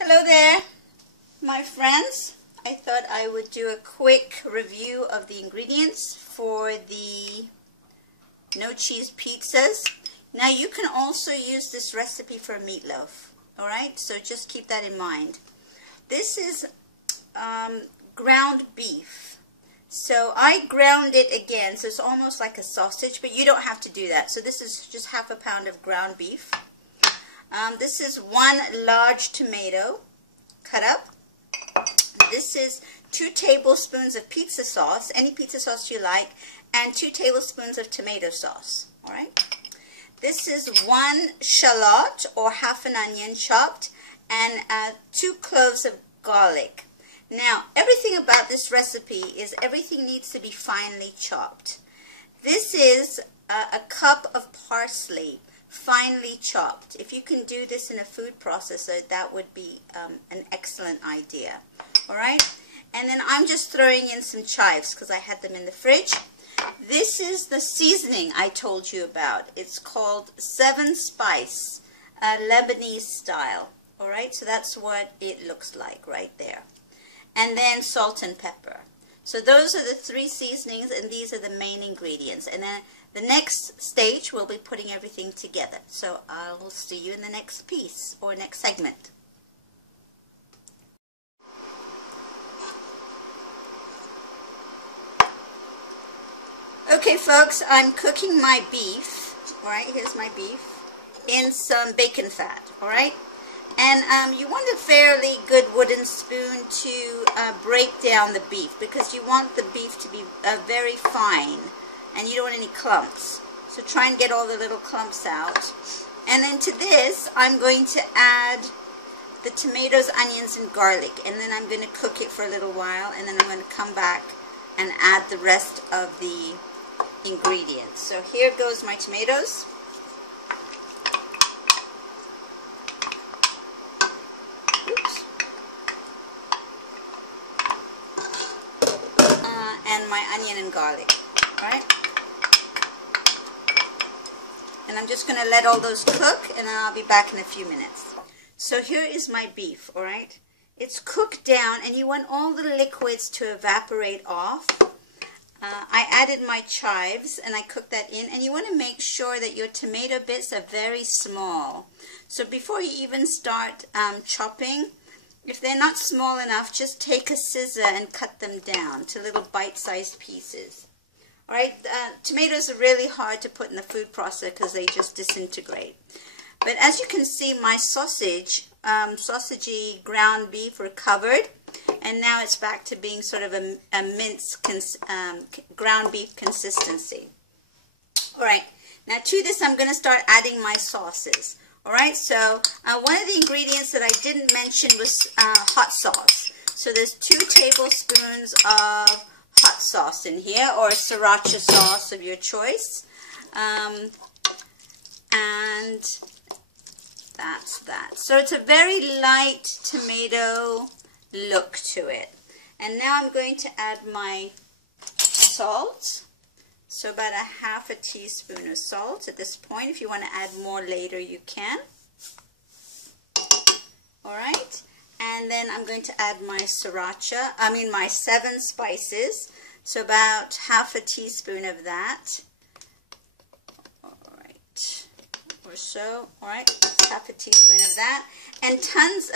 Hello there, my friends. I thought I would do a quick review of the ingredients for the no cheese pizzas. Now you can also use this recipe for meatloaf, alright? So just keep that in mind. This is ground beef. So I ground it again, so it's almost like a sausage, but you don't have to do that. So this is just half a pound of ground beef. This is 1 large tomato cut up. This is 2 tablespoons of pizza sauce, any pizza sauce you like, and 2 tablespoons of tomato sauce. All right. This is 1 shallot or half an onion chopped, and 2 cloves of garlic. Now, everything about this recipe is everything needs to be finely chopped. This is a cup of parsley, finely chopped. If you can do this in a food processor, that would be an excellent idea. All right, and then I'm just throwing in some chives because I had them in the fridge. This is the seasoning I told you about. It's called 7 Spice, Lebanese style. All right, so that's what it looks like right there. And then salt and pepper. So those are the 3 seasonings, and these are the main ingredients. And then the next stage, we'll be putting everything together. So I will see you in the next piece or next segment. Okay, folks, I'm cooking my beef. All right, here's my beef in some bacon fat. All right, and you want a fairly good wooden spoon to break down the beef, because you want the beef to be very fine. And you don't want any clumps. So try and get all the little clumps out. And then to this, I'm going to add the tomatoes, onions, and garlic. And then I'm going to cook it for a little while. And then I'm going to come back and add the rest of the ingredients. So here goes my tomatoes. Oops. And my onion and garlic. All right. And I'm just going to let all those cook, and then I'll be back in a few minutes. So here is my beef, all right? It's cooked down, and you want all the liquids to evaporate off. I added my chives, and I cooked that in. And you want to make sure that your tomato bits are very small. So before you even start chopping, if they're not small enough, just take a scissor and cut them down to little bite-sized pieces. All right, tomatoes are really hard to put in the food processor because they just disintegrate. But as you can see, my sausagey ground beef were covered, and now it's back to being sort of a minced ground beef consistency. All right, now to this I'm going to start adding my sauces. All right, so one of the ingredients that I didn't mention was hot sauce. So there's 2 tablespoons of hot sauce in here, or sriracha sauce of your choice, and that's that. So it's a very light tomato look to it. And now I'm going to add my salt, so about a half a teaspoon of salt at this point. If you want to add more later, you can. All right. And then I'm going to add my my 7 spices. So about half a teaspoon of that. All right. Or so. All right. Half a teaspoon of that. And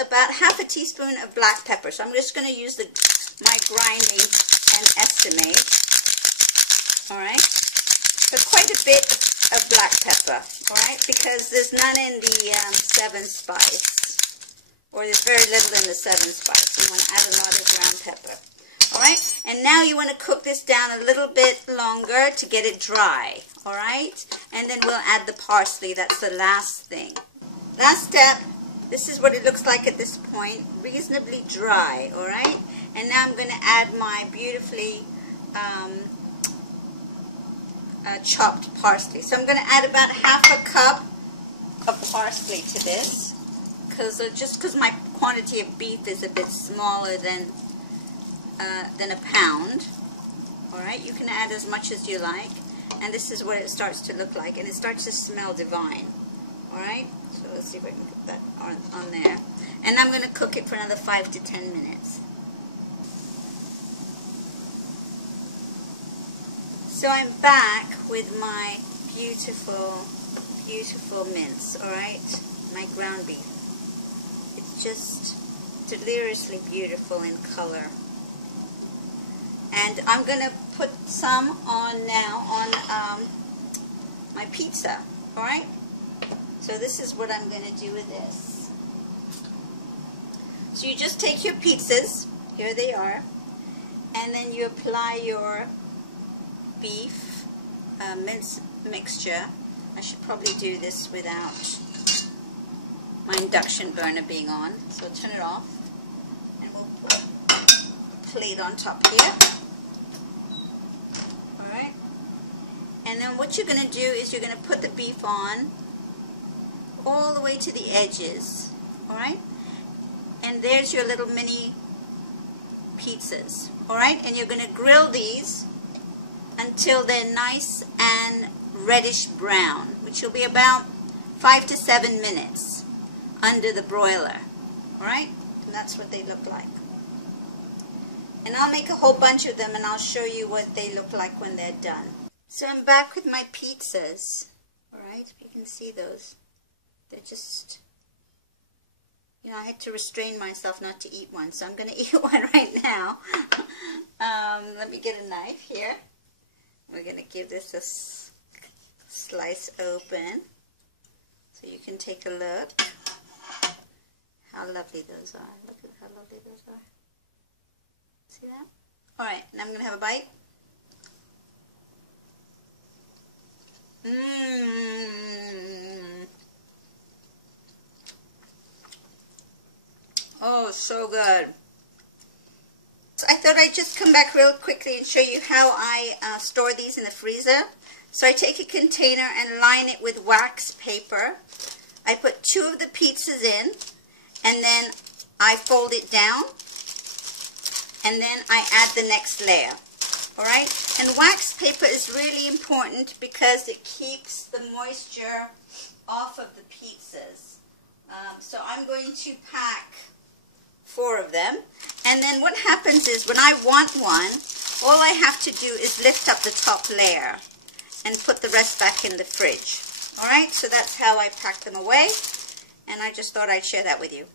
about half a teaspoon of black pepper. So I'm just going to use my grinding and estimate. All right. So quite a bit of black pepper. All right. Because there's none in the 7 spice. Or there's very little in the 7 spice. You want to add a lot of ground pepper. All right? And now you want to cook this down a little bit longer to get it dry. All right? And then we'll add the parsley. That's the last thing. Last step. This is what it looks like at this point. Reasonably dry. All right? And now I'm going to add my beautifully chopped parsley. So I'm going to add about half a cup of parsley to this. Just because my quantity of beef is a bit smaller than a pound. All right, you can add as much as you like, and this is what it starts to look like, and it starts to smell divine. Alright, so let's see if I can put that on there. And I'm going to cook it for another 5 to 10 minutes. So I'm back with my beautiful, beautiful mince, alright? My ground beef. It's just deliriously beautiful in color. And I'm going to put some on now on my pizza, alright? So this is what I'm going to do with this. So you just take your pizzas, here they are, and then you apply your beef mince mixture. I should probably do this without my induction burner being on, so I'll turn it off, and we'll put a plate on top here. Alright, and then what you're going to do is you're going to put the beef on all the way to the edges, alright, and there's your little mini pizzas, alright, and you're going to grill these until they're nice and reddish brown, which will be about 5 to 7 minutes under the broiler, alright, and that's what they look like. And I'll make a whole bunch of them and I'll show you what they look like when they're done. So I'm back with my pizzas, alright, if you can see those. They're just, you know, I had to restrain myself not to eat one, so I'm going to eat one right now. Let me get a knife here. We're going to give this a slice open so you can take a look. How lovely those are. Look at how lovely those are. See that? Alright, now I'm going to have a bite. Oh, so good. So I thought I'd just come back real quickly and show you how I store these in the freezer. So I take a container and line it with wax paper. I put 2 of the pizzas in, and then I fold it down, and then I add the next layer. Alright? And wax paper is really important because it keeps the moisture off of the pizzas. So I'm going to pack 4 of them, and then what happens is when I want one, all I have to do is lift up the top layer and put the rest back in the fridge. Alright, so that's how I pack them away, and I just thought I'd share that with you.